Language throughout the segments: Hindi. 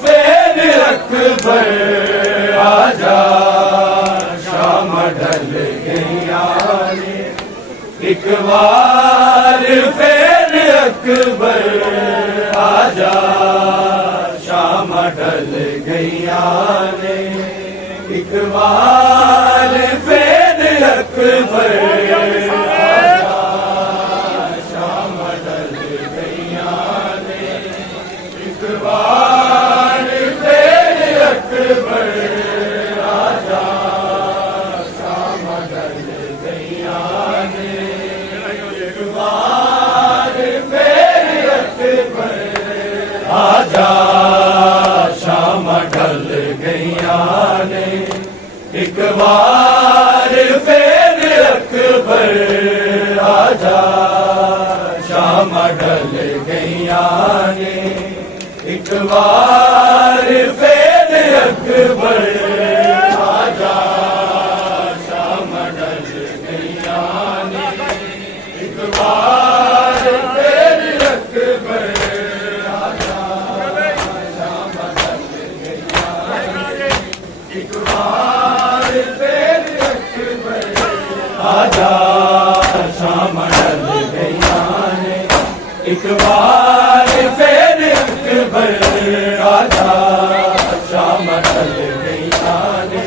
फेर अकबर आजा शाम ढल गईया ने एक बार फेर अकबर आजा शाम ढल गईया ने एक बार फेर अकबर आजा शाम ढल गईया ने एक बार फेर अकबर आजा शाम ढल गईया ने एक बार फेर अकबर आजा शाम ढल गईया ने एक बार फेर अकबर आजा शाम ढल गईया ने एक बार फेर अकबर आजा शाम ढल गईया ने एक बार फेर अकबर आजा शाम ढल गईया ने एक बार फेर अकबर आजा शाम ढल गईया आजा शाम ढल गईया ने एक बार फेर अकबर आजा शाम ढल गईया ने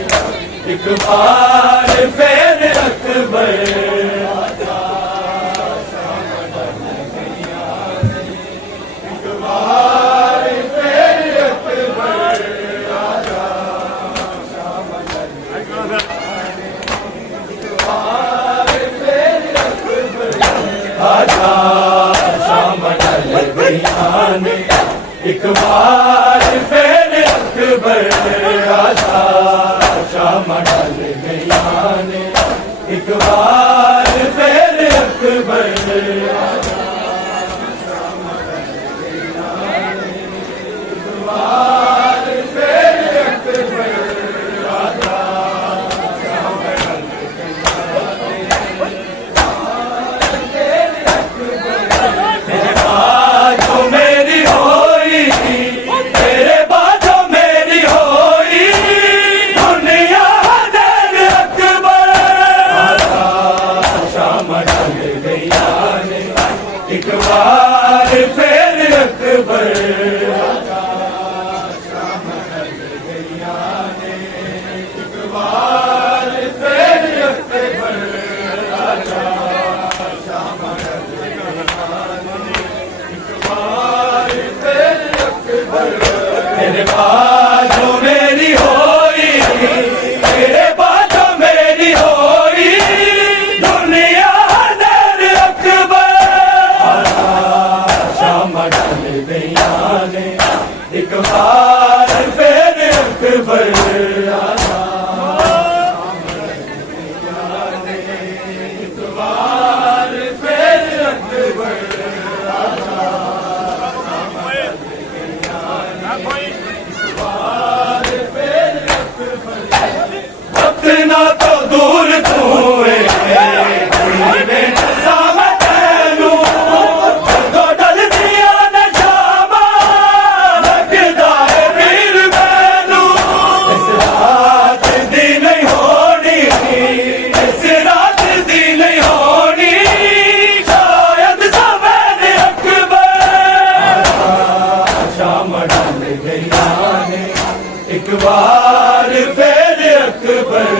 एक बार फेर अकबर आजा शाम ढल गईया ने एक बार फेर अकबर आजा शाम ढल एक बार फेर अकबर आजा शाम ढल गईया ने एक बार फेर अकबर आजा शाम ढल गईया ने एक बार फेर अकबर तेरे बाजों मेरी होई तेरे बाजों मेरी होई दुनिया एक बार फेर अकबर आजा एक बार फेर अकबर आजा अपना तो दूर तू एक बार फेर अकबर आजा शाम ढल गईया ने एक बार फेर अकबर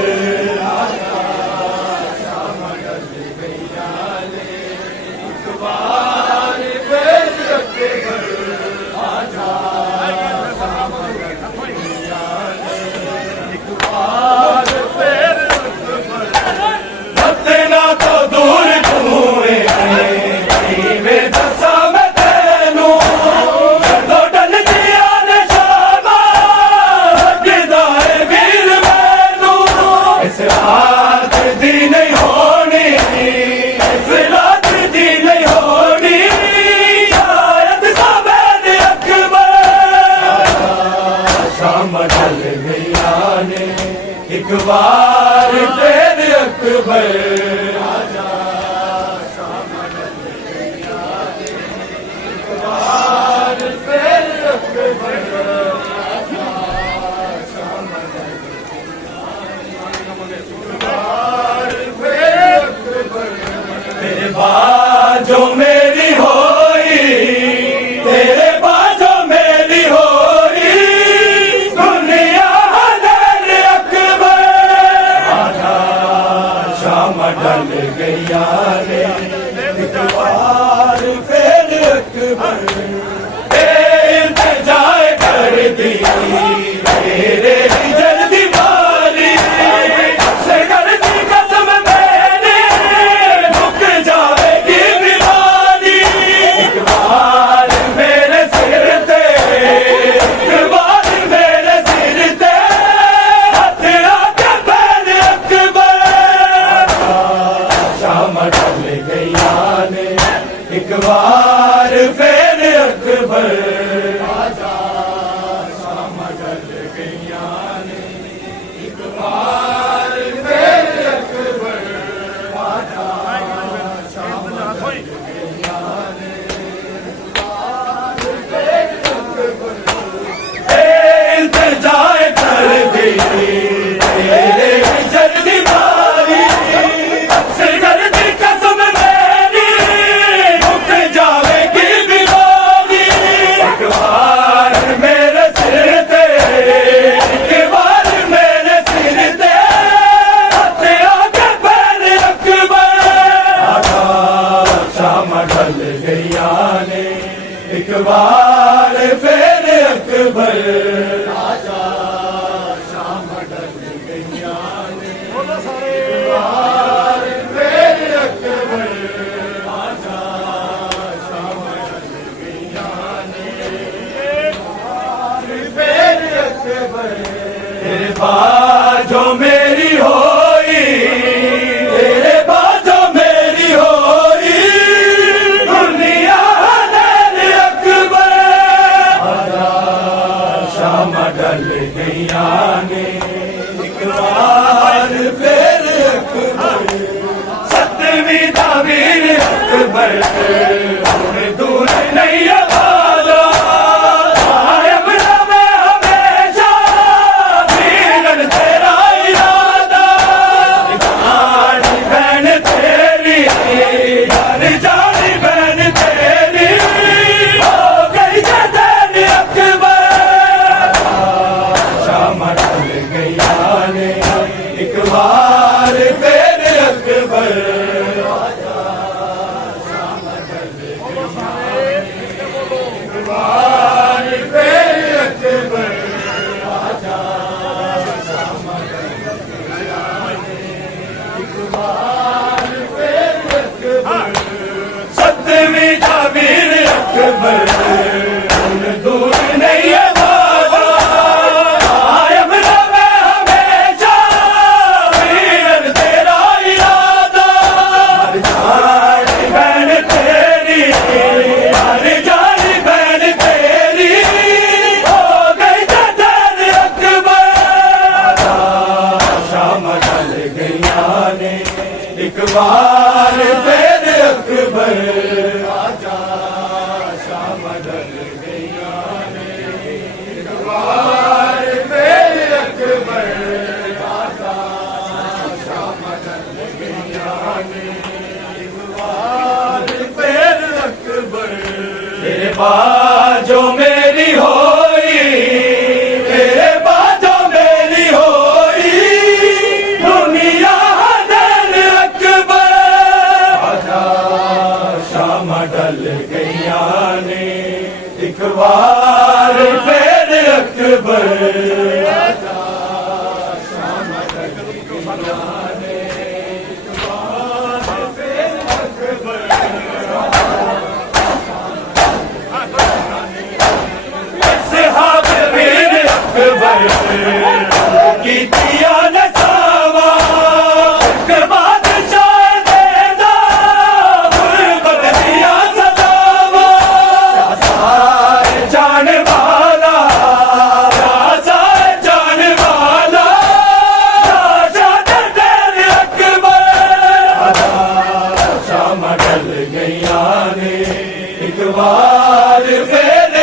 आजा शाम ढल गईया ने एक बार फेर अकबर अपना तो दूर तू दसा मैं तेनू डल दिया ने शामा वीर मैनू इस रात दी नहीं होनी इस रात दी नहीं होनी शायद सबेद अकबर शाम ढल गईया ने एक बार फेर बाजो मेरी होई, तेरे बाजो मेरी होई, दुनिया हलर अकबर। आजा शाम ढल गया रे, एक बार फिर अकबर। जाए कर दी तेरे जल्दी बारी, से कर दी कसम मैंने, रुक जाएगी बीमारी। एक बार मेरे सिर पे, एक बार मेरे सिर पे, हाथ आके बैठ अकबर। शाम ढल गया ने, एक बार फिर अकबर। जाए कर दी तेरे जल्दी बारी, से कर दी कसम मेरी, रुक जाएगी बीमारी। एक बार मेरे सिर पे, एक बार मेरे सिर पे, हाथ आके पैर अकबर। आजा शाम ढल गया ने, एक बार फिर अकबर। तेरे बाजो मेरी होई, तेरे बाजो मेरी होई, दुनिया हलर अकबर। आजा शाम ढल गया ने, एक बार फिर अकबर। सतवीं तावीर अकबर, दूर नहीं आवाज़। एक बार फिर अकबर। एक बार फिर अकबर। एक बार फिर अकबर। सतवीं तावीर अकबर, दूर नहीं है एक बार फिर अकबर। आजा शाम ढल गया ने, एक बार फिर अकबर। आजा शाम ढल गया ने, एक बार फिर अकबर। तेरे बाजो मेरी होई, तेरे बाजो मेरी होई, दुनिया ढल गया ने, एक बार फिर अकबर। आजा शाम ढल गया ने, एक बार फिर अकबर। इसहाक वीर अकबर की दिया नसावा, एक बार फिर अकबर। आजा शाम ढल गया ने, एक बार फिर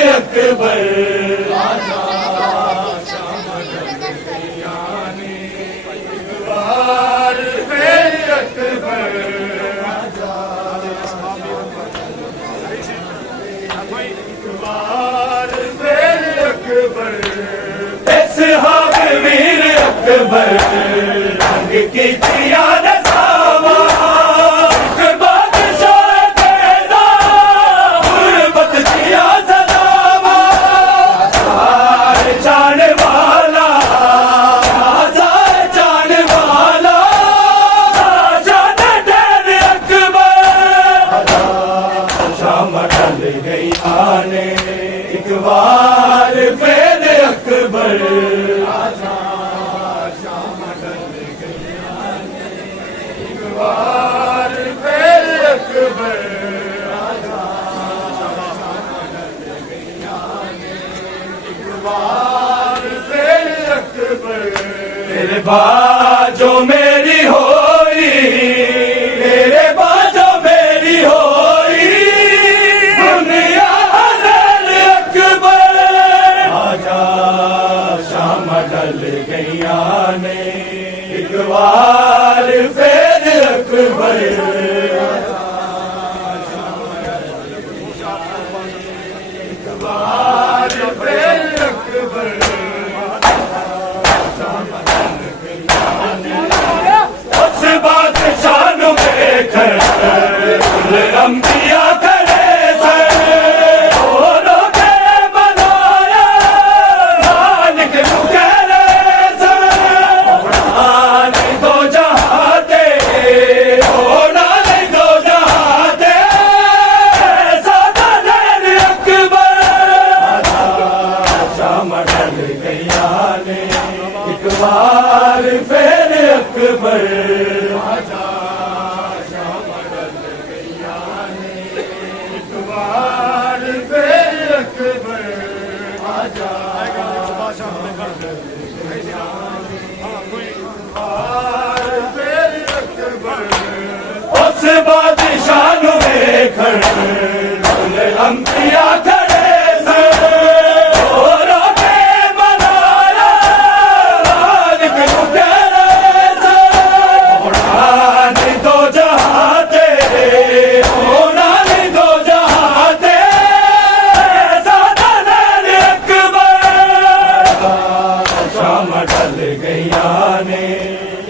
अकबर। आजा अकबर रंग की चिया नसावा बादशाह तेरा गुरबत जिया सलामा चाण वाला चाण वाला जान डेर अकबर शाम ढल गई आने एक बार फिर अकबर शाम ढल गई आने एक बार फिर अकबर तेरे बाजो मेरी होई तेरे बाजो मेरी होई दुनिया अकबर आजा शाम ढल गईया ने एक बार फिर अकबर एक बार फिर अकबर उस बादशाह नु देखकर अंबिया करे सर दोनों के बनाया मालिक नु करे सर नहीं दो जहाते होना नहीं दो जहाते सादा नैन अकबर शाम ढल गईया ने एक बार फिर अकबर आजा शाम ढल गईया ने एक बार फिर अकबर आजा उस बादशाह नु देखकर अंबिया खड़े सर दोनों के बनाया मालिक नु करे सर नहीं दो जहाते होना नहीं दो जहाते सादा नैन अकबर शाम ढल गईया ने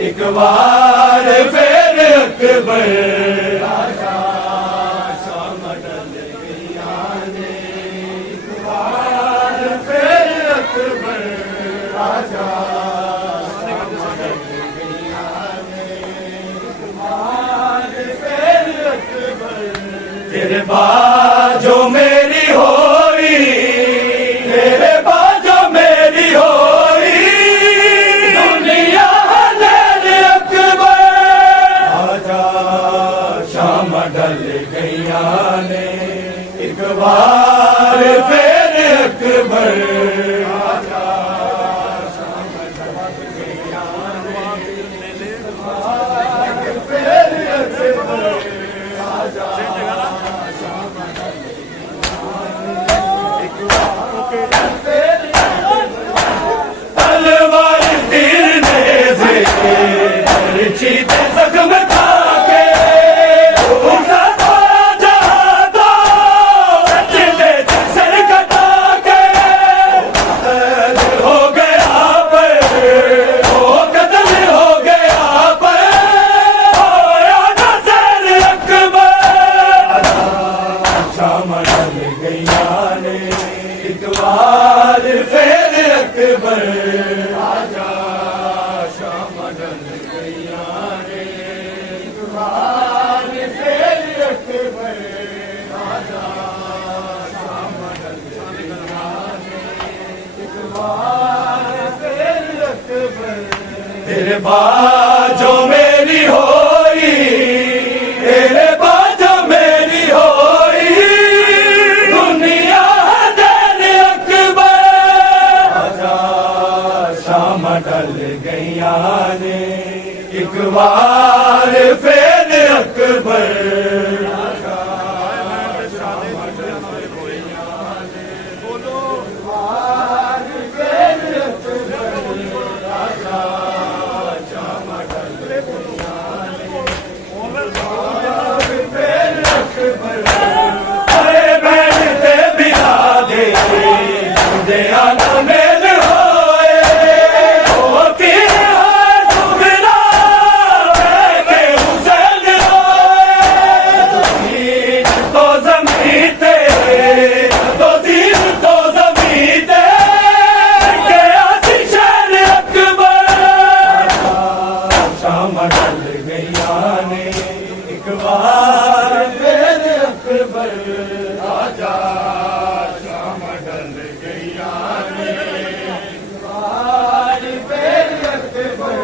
एक बार फिर अकबर आजा शाम ढल गईया ने एक बार फिर अकबर आजा शाम ढल गईया ने एक बार फिर अकबर तेरे बाजो मेरी होई तेरे बाजो मेरी होई दुनिया नैन अकबर आजा शाम ढल गईया ने एक बार फिर अकबर आजा शाम ढल गईया ने एक बार फिर अकबर आजा शाम ढल तलवार तीर नेज़े चीते जख्म खाके उठा तो जहां तो सजदे सर कटा के कत्ल हो गया पर ओ कत्ल हो गया पर होया नज़र अकबर शाम ढल गईया ने एक बार फिर अकबर आजा शाम ढल गईया ने एक बार फिर अकबर आजा शाम ढल गईया ने एक बार फिर अकबर तेरे बाजो मेरी होई तेरे बाजो मेरी होई दुनिया नैन अकबर आजा शाम ढल गईया ने एक बार फिर अकबर आजा शाम ढल गईया ने एक बार फिर अकबर आजा शाम ढल गईया ने एक बार फिर अकबर अरे बैठते बिना दे आना मेल होए ओ की गईया ने एक बार फिर अकबर आजा शाम ढल गईया ने एक बार फिर अकबर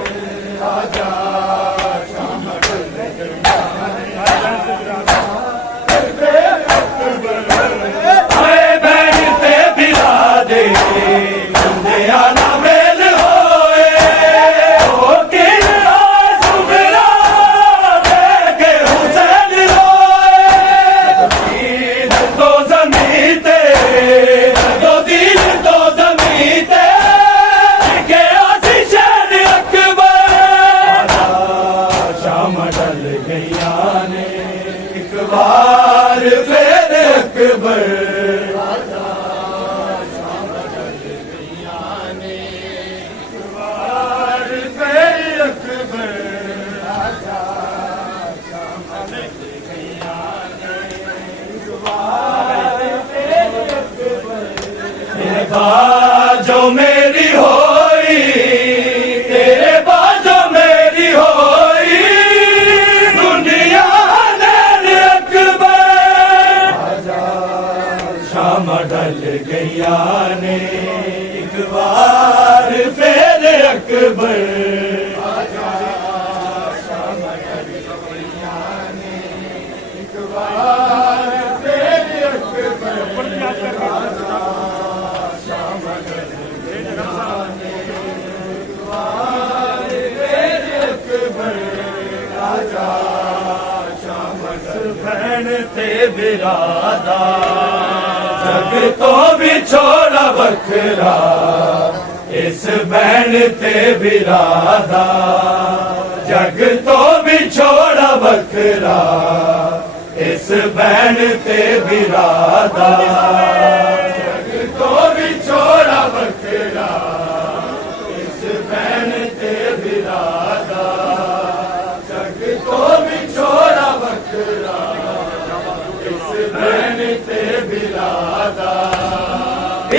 आजा शाम ढल गईया आए बहन ते बिरादे बंदिया ना मेल होए ओ किल सुगरा देखे हुसैन रोए दीन तो ज़मीं ते दो दीन तो ज़मीं ते के आसी शहर अकबर शाम ढल गईया ने एक बार फिर अकबर शाम ढल गईया ने एक बार फिर अकबर शाम ढल गईया ने एक बार फिर अकबर तेरे बाजो मेरी होई तेरे बाजो मेरी होई दुनिया ने अकबर शाम ढल गईया ने एक बार फिर अकबर शाम ढल गईया ने एक बार फिर अकबर शाम ढल गईया ने एक बार फिर अकबर आजा शाम बहन ते बिरादा जग तो भी छोड़ा बखरा इस बहन ते बिरादा जग तो भी छोड़ा बखरा इस बहन ते बिरादा जग तो भी छोड़ा बखरा इस बहन ते बिरादा जग तो भी छोड़ा बखरा इस बहन ते बिरादा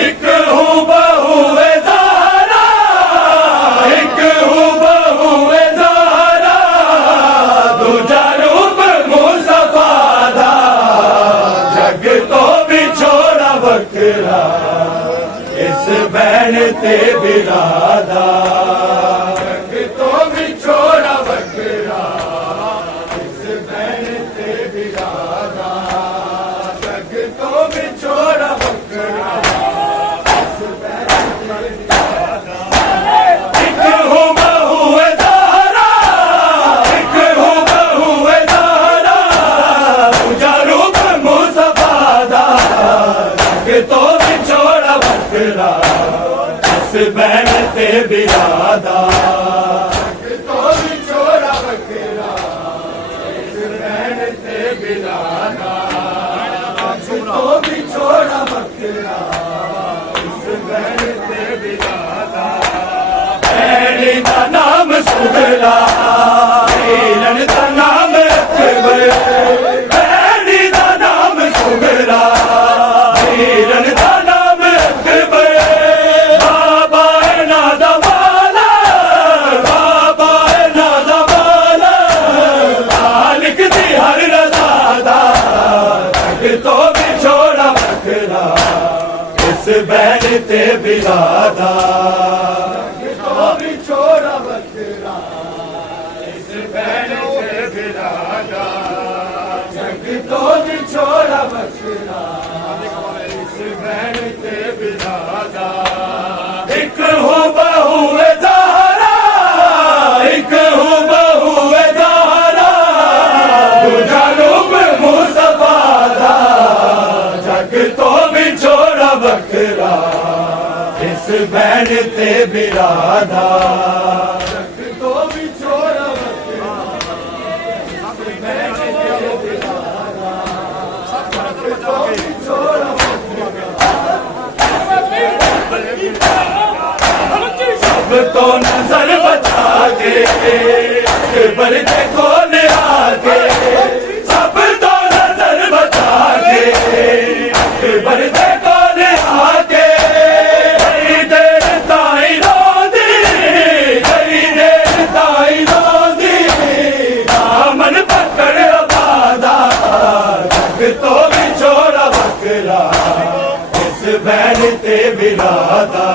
एक हूँ बहू ज़ारा एक हूँ बहू ज़ारा दूजा रूप मुस्तफा दा जग तो भी छोड़ा बखरा इस बहन ते बिरादा जग तो भी छोड़ा बखरा इस बहन ते बिरादा जग तो भी छोड़ा बखरा इस बहन ते बिरादा एक हूँ बहू ज़ारा एक हूँ बहू ज़ारा दूजा रूप मुस्तफा दा जग तो भी छोड़ा बखरा इस बहन ते बिरादा जग तो भी छोड़ा बखरा इस बहन ते बिरादा जग तो भी छोड़ा बखरा इस बहन ते बिरादा भैणी दा नाम सुगरा हीरन दा नाम अकबर भैणी दा नाम सुगरा हीरन दा नाम अकबर बाबा ना दा वाला बाबा ना दा वाला मालिक दी हर रज़ा दा जग तो भी छोड़ा बखरा इस बहन ते बिरादा जग तो भी छोड़ा बखरा इस बहन ते बिरादा जग तो भी छोड़ा बखरा इस बहन ते बिरादा एक हूँ बहू ज़ारा एक हूँ बहू ज़ारा दूजा रूप मुस्तफा दा जग तो भी छोड़ा बखरा इस बहन ते बिरादा जग तो भी छोड़ा बखरा इस बहन ते बिरादा जग तो भी छोड़ा सब तो नजर बचा के अकबर देखो आके सब तो नजर बचा के अकबर देखो आके कई देर ताई रोंदी कई देर ताई रोंदी बहन ते बिरादा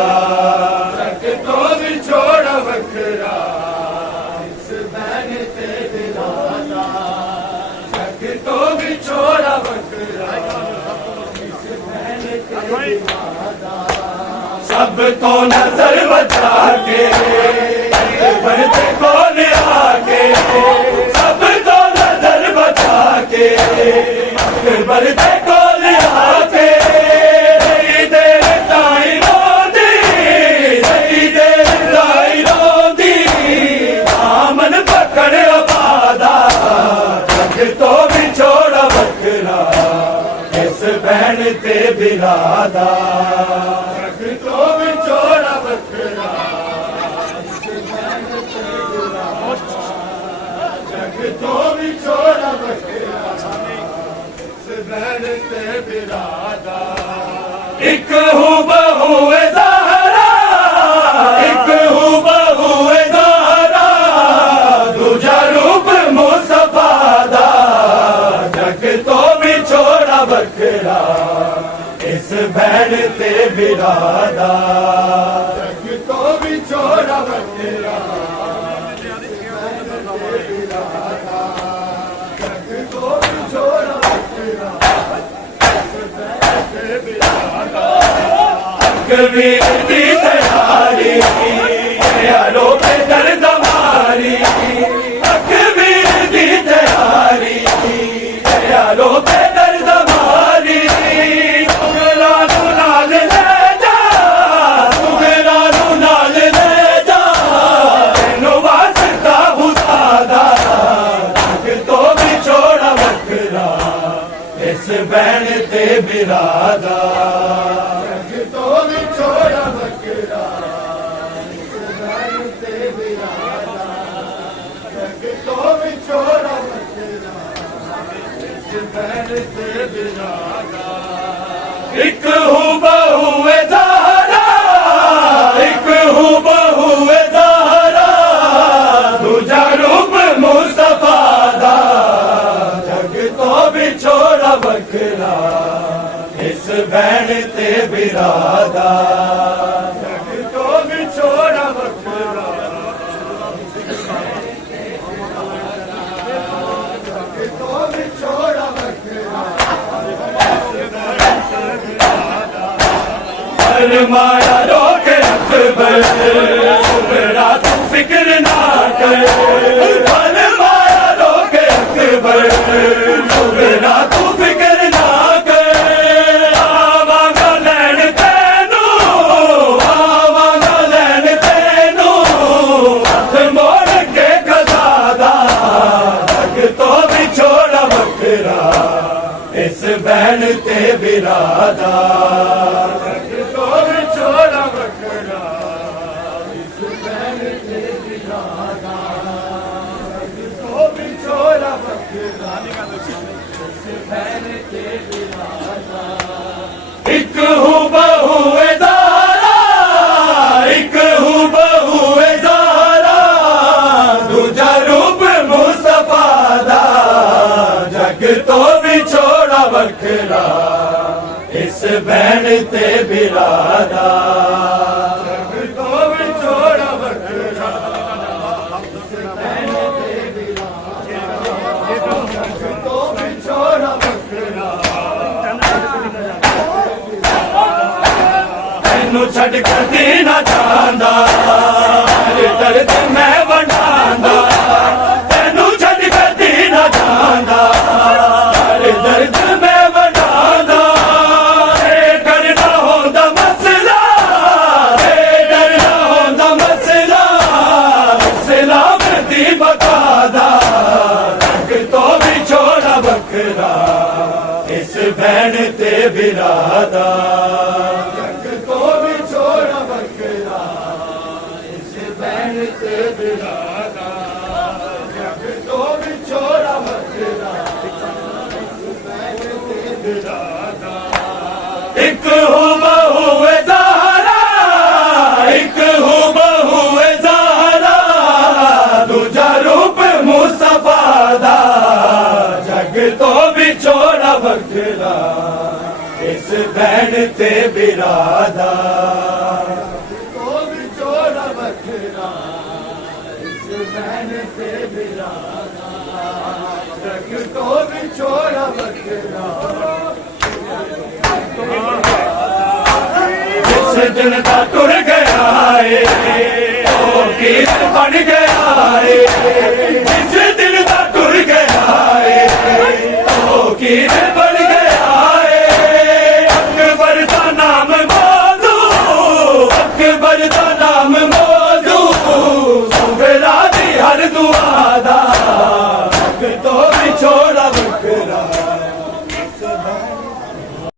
जग तो विछोड़ा वखरा इस बहन ते बिरादा जग तो विछोड़ा वखरा इस बहन ते बिरादा सब तो नजर बचा के बढ़ते कौन आगे सब तो नजर बचा के बढ़ते कौन आगे नहीं देर ताई रोंदी नहीं देर ताई रोंदी दामन पकड़ आबादा जग तो विछोड़ा वखरा इस बहन ते बिरादा जग तो विछोड़ा वखरा जग तो विछोड़ा वखरा इस बहन ते बिरादा एक हूँ बहू ज़हरा एक हूँ बहू ज़हरा दूजा रूप मुस्तफा दा जग तो विछोड़ा वखरा इस बहन ते बिरादा जग तो विछोड़ा वखरा जग तो विछोड़ा वखरा कबीर की तैयारी यारो पे दर्द मारी कबीर की तैयारी यारो पे दर्द मारी सुगरा नाल ले जा सुगरा नाल ले जा तेनों वास्ता खुदा जग तो विछोड़ा वखरा इस बहन ते बिरादा जग तो विछोड़ा वखरा इस बहन ते बिरादा जग तो विछोड़ा वखरा इस बहन ते बिरादा एक हूँ बहू ज़हरा एक हूँ बहू ज़हरा दूजा रूप मुस्तफा दा जग तो विछोड़ा वखरा इस बहन ते बिरादा जग तो विछोड़ा वखरा जग तो विछोड़ा वखरा माया रोके अकबर सुगरा तू फिक्र ना कर माया रोके अकबर सुगरा तू फिक्र ना कर आवांगा लैन तेनू आवांगा लैन तेनू हथ मोड़ के खजादा जग तो विछोड़ा वखरा इस बहन ते बिरादा जग तो विछोड़ा वखरा इस बहन ते बिरादा जग तो विछोड़ा वखरा इस बहन ते बिरादा एक हूँ बहू ज़हरा एक हूँ बहू ज़हरा दूजा रूप मुस्तफा दा जग तो विछोड़ा वखरा इस बहन ते बिरादा जग तो विछोड़ा वखरा इस बहन ते बिरादा जग तो विछोड़ा वखरा तैनू छड़ कदी ना जांदा दर्द मैं वंडांदा तैनू छड़ कदी ना जांदा दर्द मैं वंडांदा करना होंदा मसला करना होंदा मसला सलामती बकादा जग तो विछोड़ा वखरा इस बहन ते बिरादा जग तो विछोड़ा वखरा इस बहन ते बिरादा जग तो विछोड़ा वखरा एक हूँ बहू ज़हरा एक हूँ बहू ज़हरा दूजा रूप मुस्तफा दा जग तो विछोड़ा वखरा इस भैन ते बिरादा तो विछोड़ा बखरा इस बहन से बिरादा रख तो विछोड़ा बखरा जिस दिन दा टुर गया है ओ कीर बन गया है जिस दिन दा टुर गया है ओ कीर